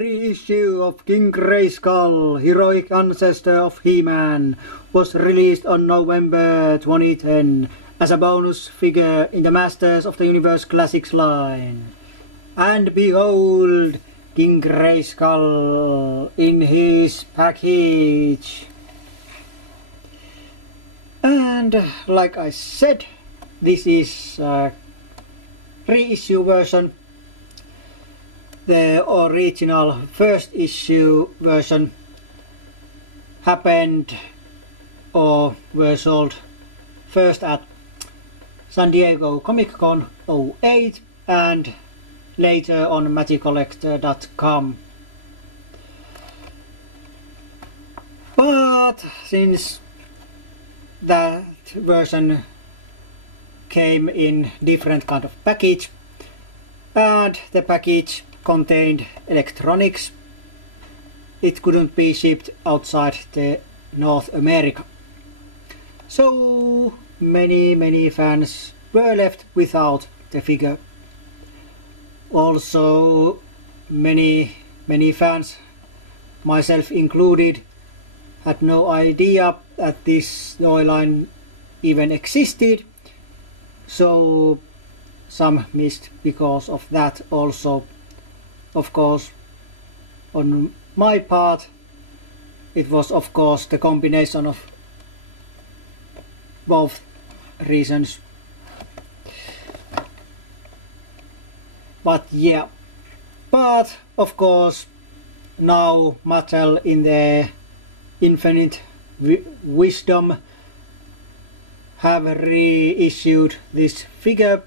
reissue of King Grayskull, heroic ancestor of He-Man, was released on November 2010 as a bonus figure in the Masters of the Universe Classics line. And behold, King Grayskull in his package. And like I said, this is a reissue version. The original first issue version happened or were sold first at San Diego Comic Con 08 and later on MagicCollector.com. But since that version came in different kind of package and the package contained electronics, it couldn't be shipped outside the North America. So many fans were left without the figure. Also many fans, myself included, had no idea that this toy line even existed, so some missed because of that also. Of course, on my part, it was of course the combination of both reasons. But yeah, but of course now Mattel in their infinite wisdom have reissued this figure,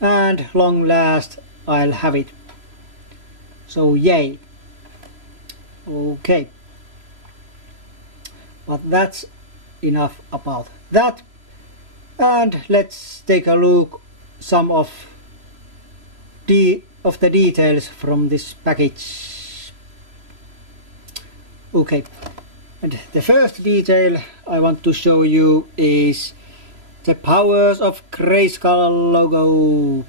and long last I'll have it. So yay. Okay. But that's enough about that. And let's take a look some of the details from this package. Okay. And the first detail I want to show you is the Powers of Grayskull logo,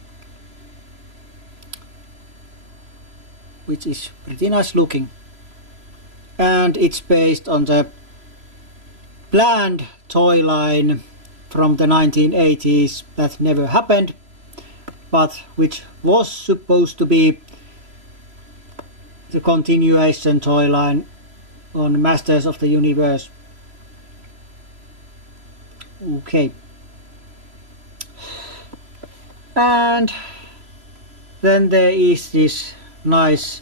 which is pretty nice looking, and it's based on the planned toy line from the 1980s that never happened, but which was supposed to be the continuation toy line on Masters of the Universe. Okay. And then there is this nice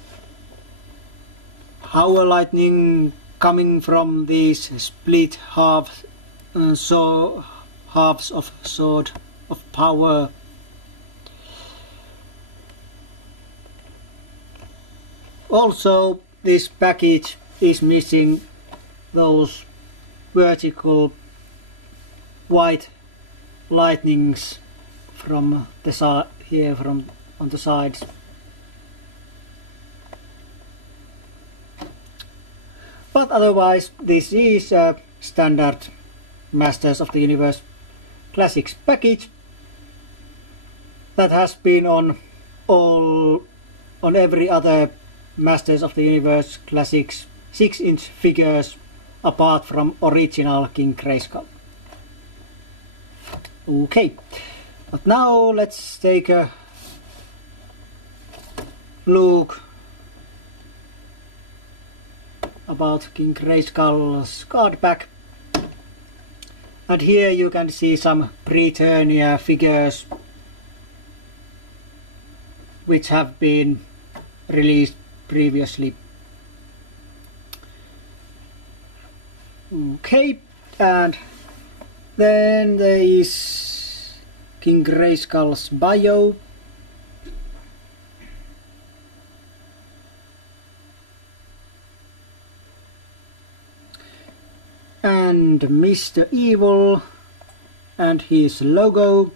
power lightning coming from these split halves of Sword of Power. Also, this package is missing those vertical white lightnings from the side here, from on the sides. But otherwise, this is a standard Masters of the Universe Classics package that has been on every other Masters of the Universe Classics 6-inch figures apart from original King Grayskull. Okay, but now let's take a look about King Grayskull's card pack. And here you can see some Preturnia figures which have been released previously. Okay, and then there is King Grayskull's bio. And Mr. Evil and his logo,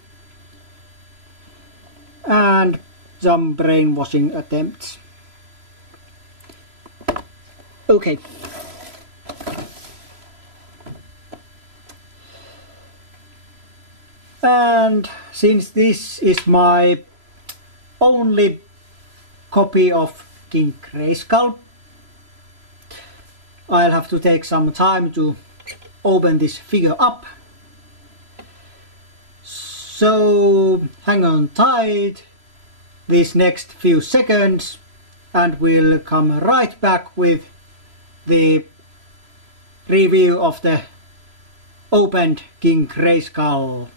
and some brainwashing attempts. Okay. And since this is my only copy of King Grayskull. I'll have to take some time to open this figure up. So hang on tight these next few seconds and we'll come right back with the review of the opened King Grayskull.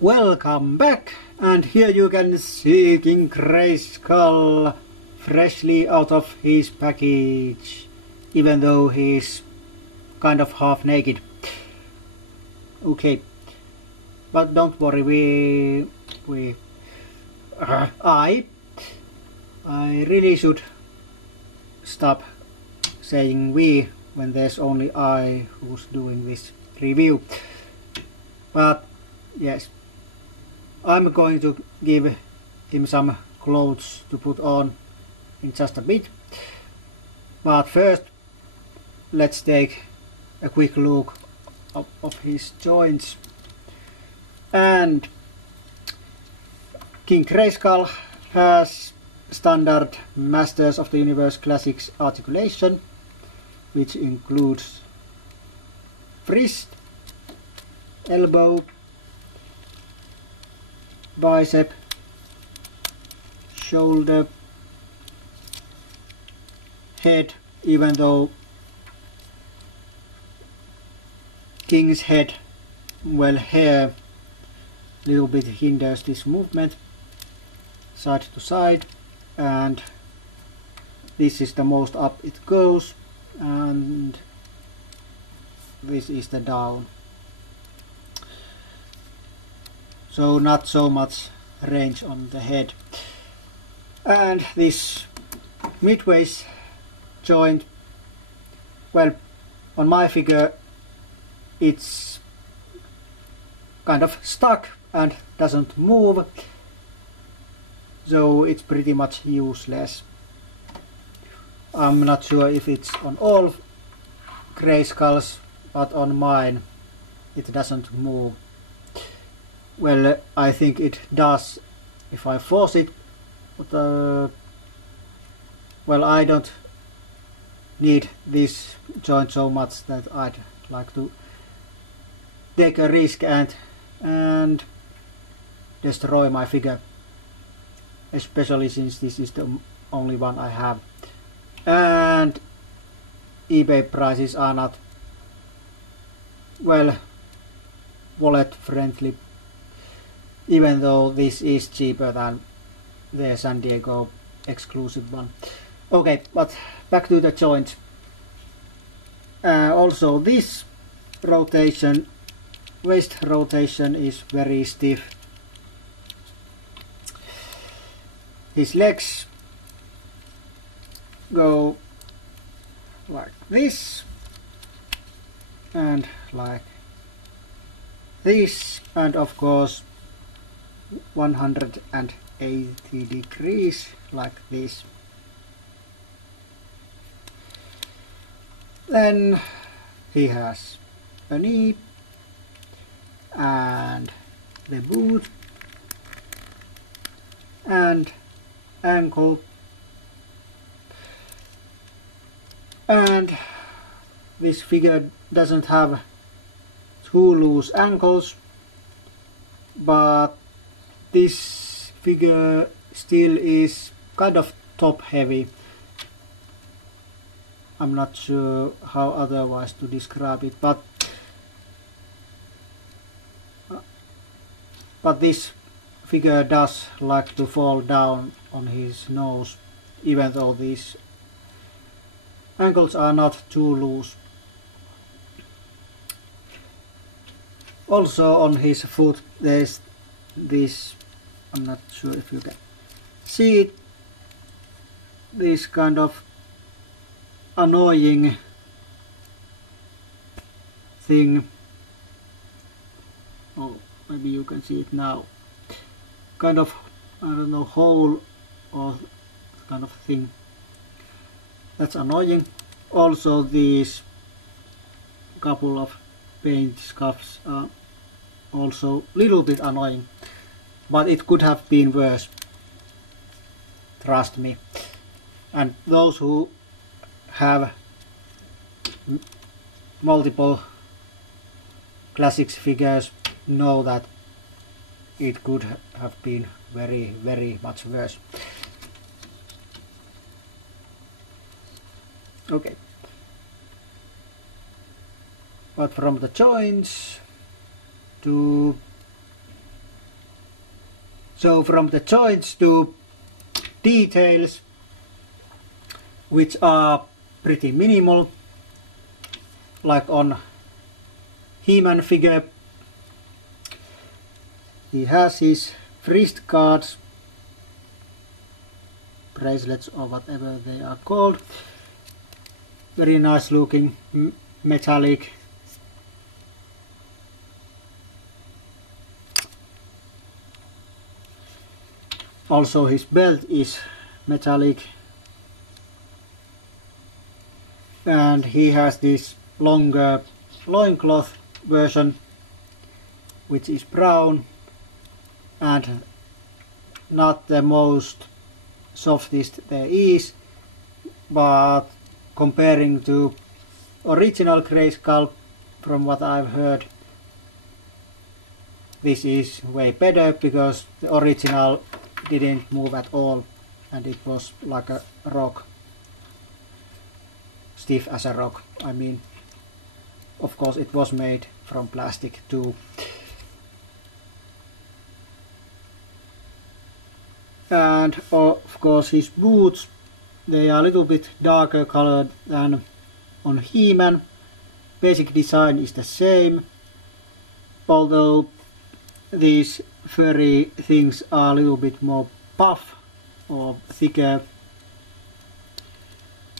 Welcome back, and here you can see King Grayskull freshly out of his package, even though he's kind of half naked. Okay, but don't worry, I really should stop saying we when there's only I who's doing this review. But yes, I'm going to give him some clothes to put on in just a bit. But first, let's take a quick look of his joints. And King Grayskull has standard Masters of the Universe Classics articulation, which includes wrist, elbow, bicep, shoulder, head, even though King's head, well, hair little bit hinders this movement side to side, and this is the most up it goes, and this is the down. So not so much range on the head. And this midwaist joint, well, on my figure it's kind of stuck and doesn't move, so it's pretty much useless. I'm not sure if it's on all Grayskulls, but on mine it doesn't move. Well, I think it does if I force it, but well, I don't need this joint so much that I'd like to take a risk and destroy my figure, especially since this is the only one I have, and eBay prices are not, well, wallet friendly, even though this is cheaper than the San Diego exclusive one. Okay, but back to the joint. Also this rotation, waist rotation, is very stiff. His legs go like this and like this, and of course 180 degrees like this. Then he has a knee and the boot and ankle, and this figure doesn't have too loose ankles, but this figure still is kind of top heavy. I'm not sure how otherwise to describe it, but this figure does like to fall down on his nose, even though these ankles are not too loose. Also on his foot there's this, I'm not sure if you can see it, this kind of annoying thing. Oh, maybe you can see it now. Kind of, I don't know, hole or kind of thing. That's annoying. Also these couple of paint scuffs are also a little bit annoying, but it could have been worse, trust me. And those who have multiple classics figures know that it could have been very much worse. Okay, but from the joints to details, which are pretty minimal, like on He-Man figure, he has his wrist guards, bracelets or whatever they are called, very nice looking, metallic. Also his belt is metallic, and he has this longer loincloth version which is brown and not the most softest there is, but comparing to original Grayskull, from what I've heard, this is way better, because the original didn't move at all and it was like a rock, stiff as a rock. I mean, of course it was made from plastic too. And of course his boots, they are a little bit darker colored than on He-Man. Basic design is the same, although these furry things are a little bit more puff or thicker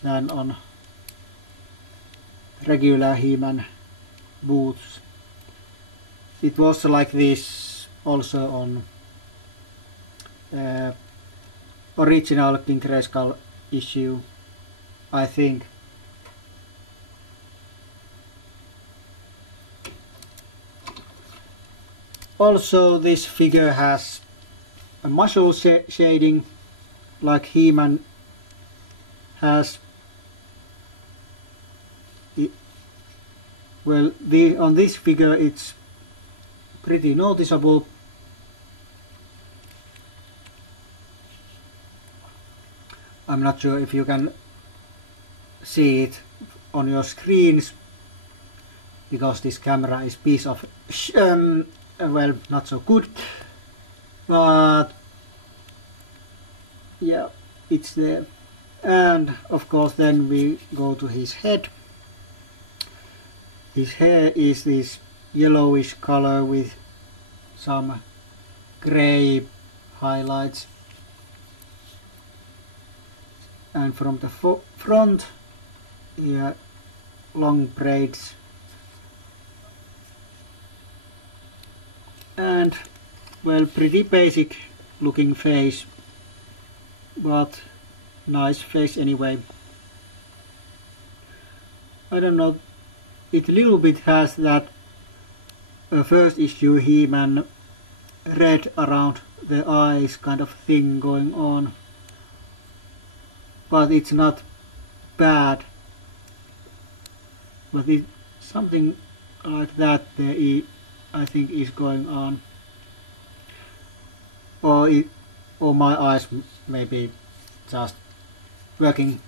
than on regular He-Man boots. It was like this also on original King Grayskull issue, I think. Also this figure has a muscle shading like He-Man has. Well, on this figure it's pretty noticeable. I'm not sure if you can see it on your screens, because this camera is piece of well, not so good, but yeah, it's there. And of course then we go to his head. His hair is this yellowish color with some gray highlights, and from the front, yeah, long braids, and well, pretty basic looking face, but nice face anyway. I don't know, it a little bit has that first issue He-Man red around the eyes kind of thing going on, but it's not bad. But it's something like that there I think is going on, or my eyes maybe just working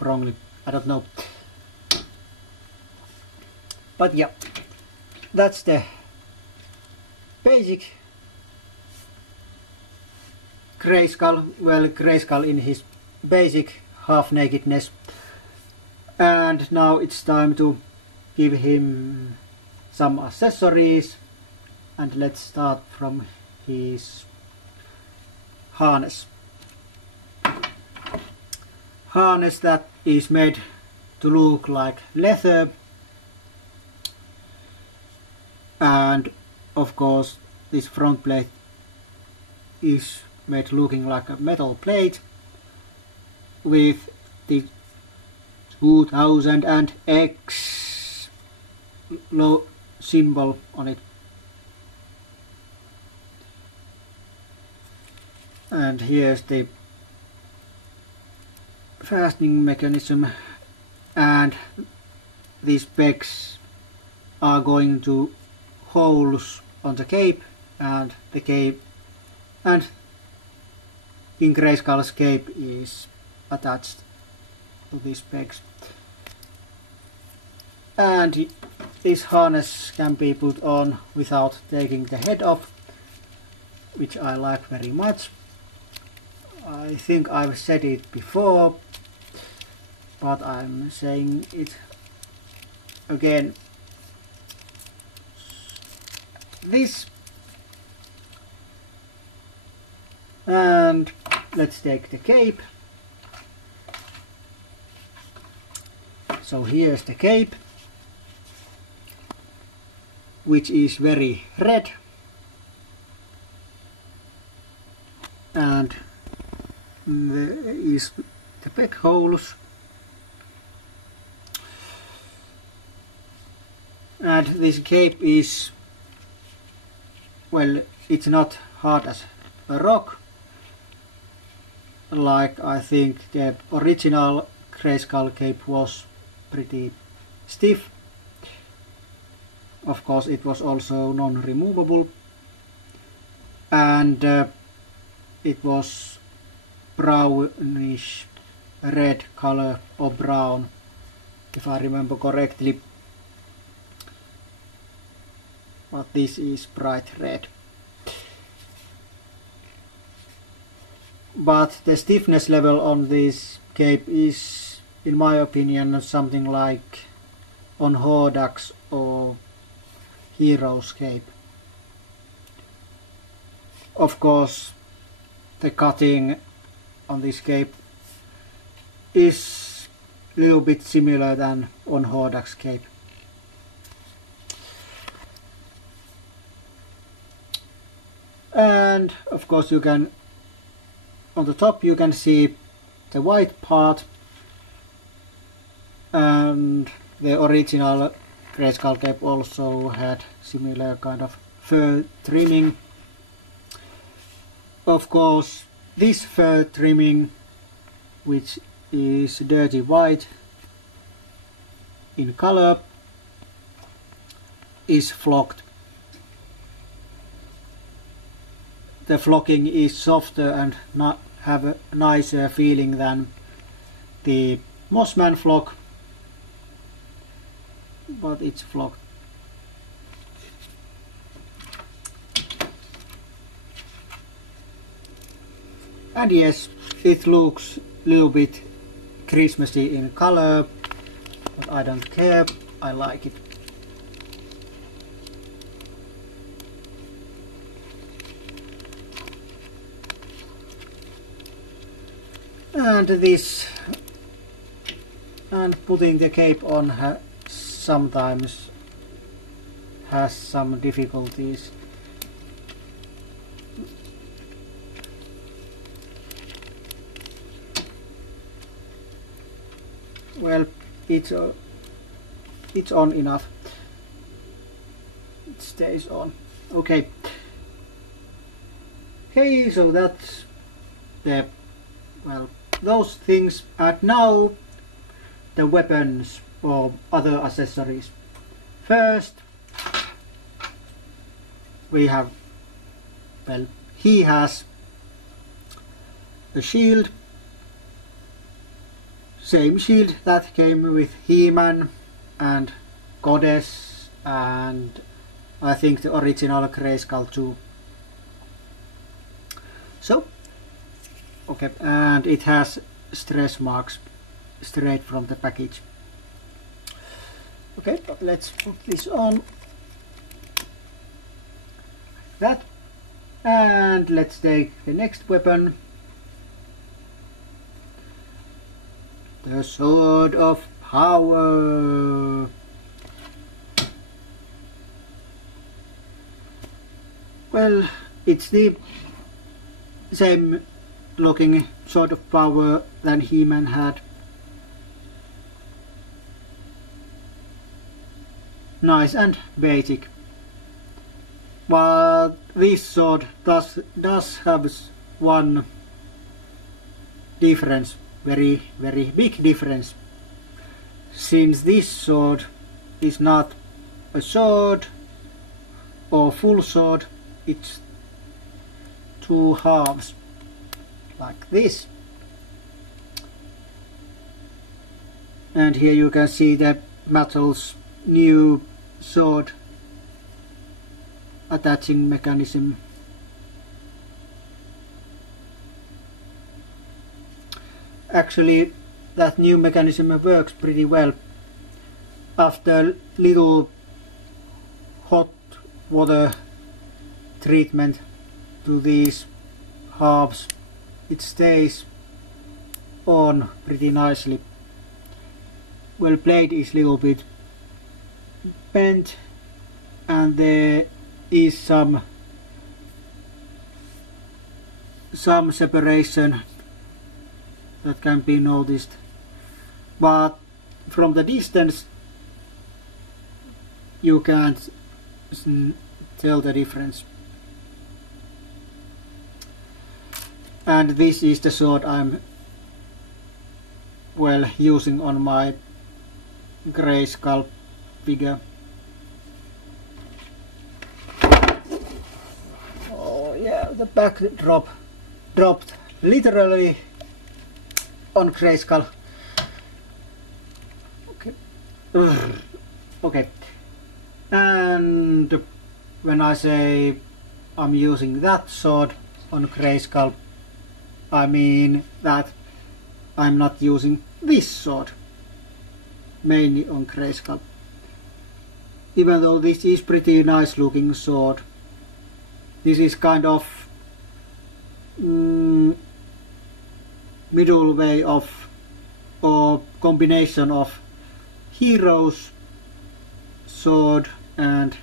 wrongly, I don't know. But yeah, that's the basic Grayskull. Well, Grayskull in his basic half-nakedness. And now it's time to give him some accessories, and let's start from his harness. Harness that is made to look like leather, and of course this front plate is made looking like a metal plate with the 2000X symbol on it. And here's the fastening mechanism, and these pegs are going to holes on the cape, and the cape and in Grayskull's cape is attached to these pegs. And this harness can be put on without taking the head off, which I like very much. I think I've said it before, but I'm saying it again. This, and let's take the cape. So here's the cape, which is very red, and there is the peg holes, and this cape is, well, it's not hard as a rock, like I think the original Grayskull cape was pretty stiff. Of course it was also non-removable, and it was brownish red color, or brown if I remember correctly, but this is bright red. But the stiffness level on this cape is, in my opinion, something like on Hordak's or Hero's cape. Of course, the cutting on this cape is a little bit similar than on Hordak's cape. And of course you can, on the top you can see the white part, and the original Grayskull cape also had similar kind of fur trimming. Of course this fur trimming, which is dirty white in color, is flocked. The flocking is softer and not have a nicer feeling than the Mossman flock, but it's flocked. And yes, it looks a little bit Christmassy in color, but I don't care, I like it. And this, and putting the cape on sometimes has some difficulties. Well, it's on enough. It stays on. Okay. Okay, so that's the, well, those things. And now the weapons or other accessories. First we have, well, he has a shield, same shield that came with He-Man and Goddess and I think the original Grayskull too. So, okay, and it has stress marks straight from the package. Okay, but let's put this on. That, and let's take the next weapon, the Sword of Power. Well, it's the same looking Sword of Power than He-Man had. nice and basic. But this sword does have one difference, very big difference, since this sword is not a sword or full sword, it's two halves like this. And here you can see the Metal's new sword attaching mechanism. Actually, that new mechanism works pretty well. After little hot water treatment to these halves, it stays on pretty nicely. Well, blade is a little bit bent and there is some separation that can be noticed, but from the distance you can't tell the difference. And this is the sword I'm using on my Grayskull figure. Oh yeah, the backdrop dropped literally on Grayskull. Okay. Okay. And when I say I'm using that sword on Grayskull, I mean that I'm not using this sword mainly on Grayskull. Even though this is pretty nice looking sword, this is kind of middle way of or combination of Hero's sword and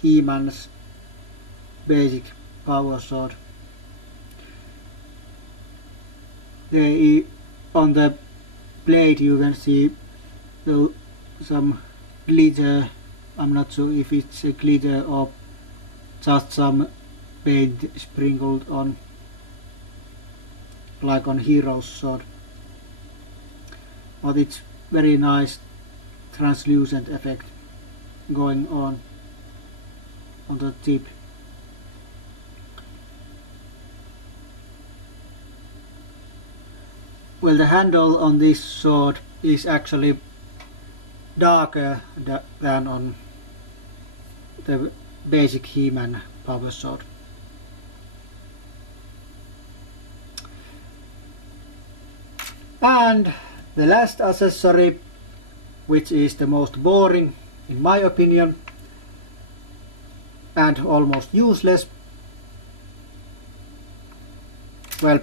He-Man's basic power sword. There on the blade you can see some glitter. I'm not sure if it's a glitter or just some paint sprinkled on, like on Hero's sword. But it's very nice translucent effect going on the tip. Well, the handle on this sword is actually darker than on the basic He-Man power sword. And the last accessory, which is the most boring in my opinion and almost useless. Well,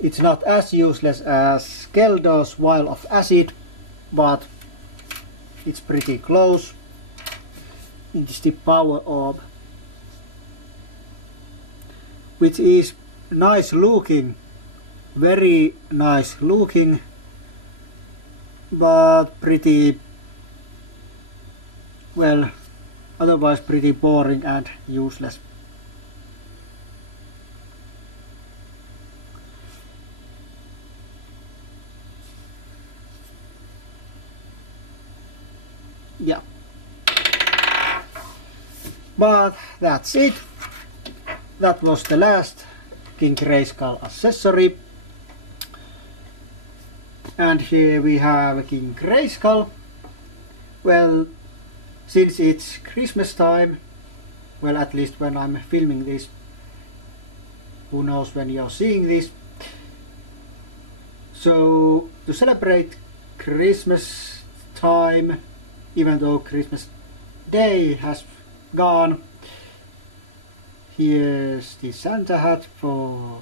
it's not as useless as Keldor's vial of acid, but it's pretty close. It's the power orb, which is nice looking, very nice looking, but pretty, well, otherwise pretty boring and useless. Yeah, but that's it. That was the last King Grayskull accessory. And here we have King Grayskull. Well, since it's Christmas time, well, at least when I'm filming this, who knows when you're seeing this. So to celebrate Christmas time, even though Christmas Day has gone, here's the Santa hat for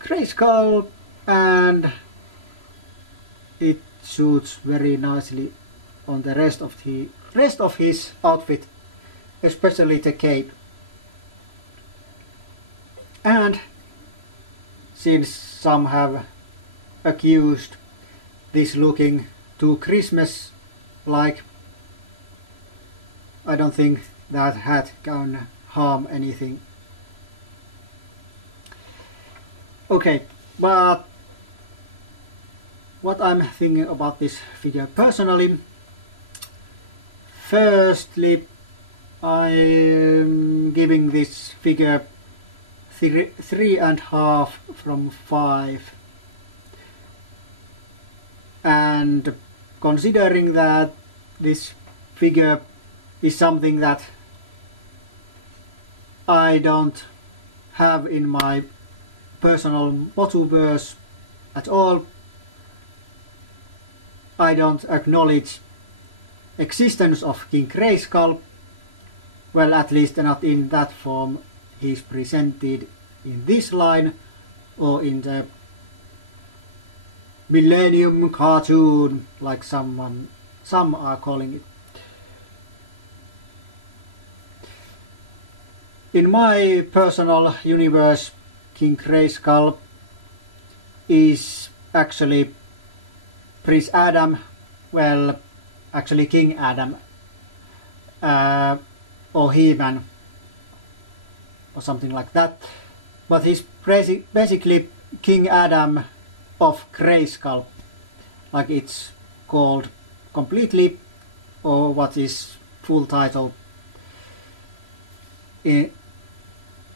Grayskull, and it suits very nicely on the rest of his outfit, especially the cape. And since some have accused this looking too Christmas like, I don't think that hat can harm anything. Okay, but what I'm thinking about this figure personally, firstly I'm giving this figure 3.5 from 5, and considering that this figure is something that I don't have in my personal Motuverse at all, I don't acknowledge existence of King Grayskull, well, at least not in that form he's presented in this line or in the Millennium cartoon, like some are calling it. In my personal universe, King Grayskull is actually Prince Adam, well, actually King Adam, or He-Man, or something like that. But he's basically King Adam of Grayskull, like it's called completely, or what is full title.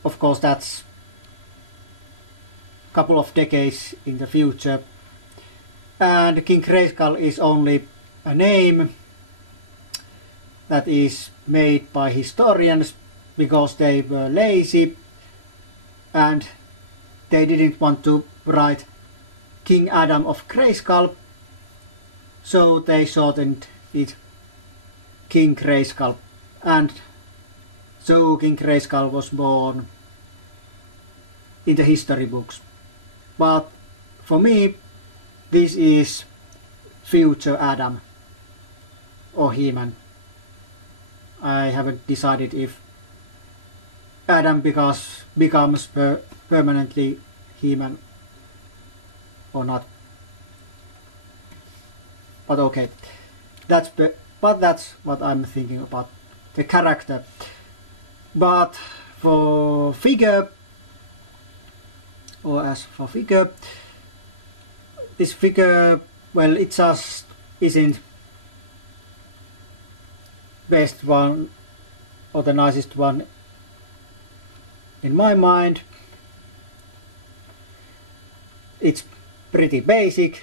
Of course, that's a couple of decades in the future, and King Grayskull is only a name that is made by historians because they were lazy and they didn't want to write King Adam of Grayskull, so they shortened it King Grayskull, and so King Grayskull was born in the history books. But for me, this is future Adam or He-Man. I haven't decided if Adam becomes permanently He-Man or not. But okay, that's what I'm thinking about the character. But for figure, or as for figure, this figure, well, it just isn't best one or the nicest one in my mind. It's pretty basic,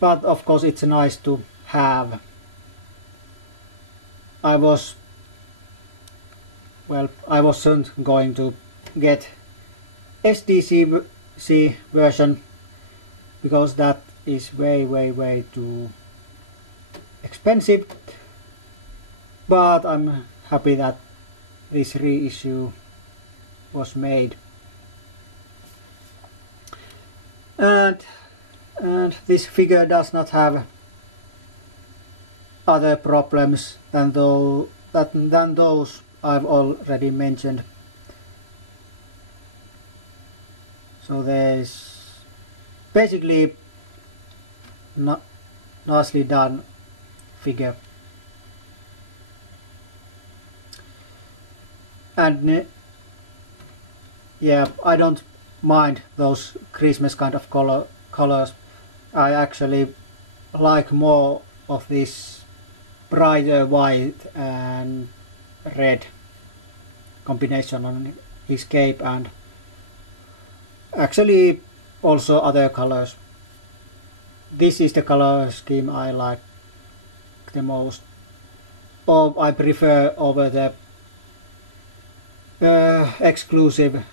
but of course it's nice to have. I wasn't going to get SDC version because that is way too expensive, but I'm happy that this reissue was made, and this figure does not have other problems than those I've already mentioned. So there's basically nicely done figure, and yeah, I don't mind those Christmas kind of colors. I actually like more of this brighter white and red combination on his cape, and actually also other colors. This is the color scheme I like the most, or I prefer over the exclusive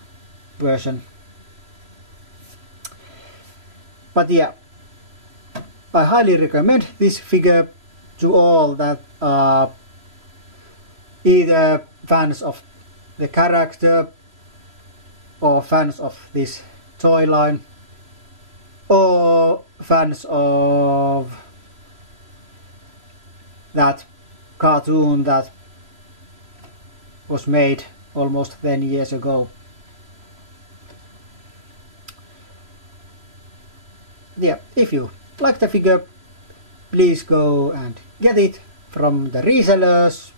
version. But yeah, I highly recommend this figure to all that are either fans of the character or fans of this toy line or fans of that cartoon that was made almost 10 years ago. Yeah, if you like the figure, please go and get it from the resellers,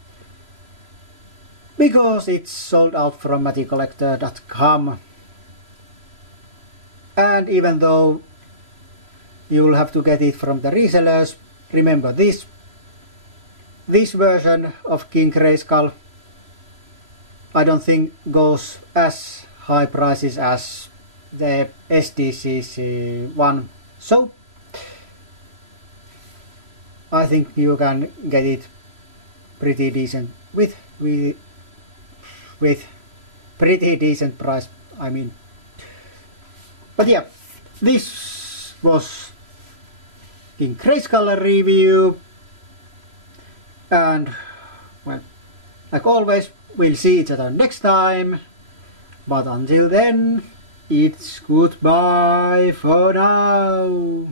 because it's sold out from MagicCollector.com. And even though you'll have to get it from the resellers, remember this version of King Grayskull I don't think goes as high prices as the SDCC one, so I think you can get it pretty decent with pretty decent price, I mean. But yeah, this was King Grayskull review, and well, like always, we'll see each other next time, but until then, it's goodbye for now.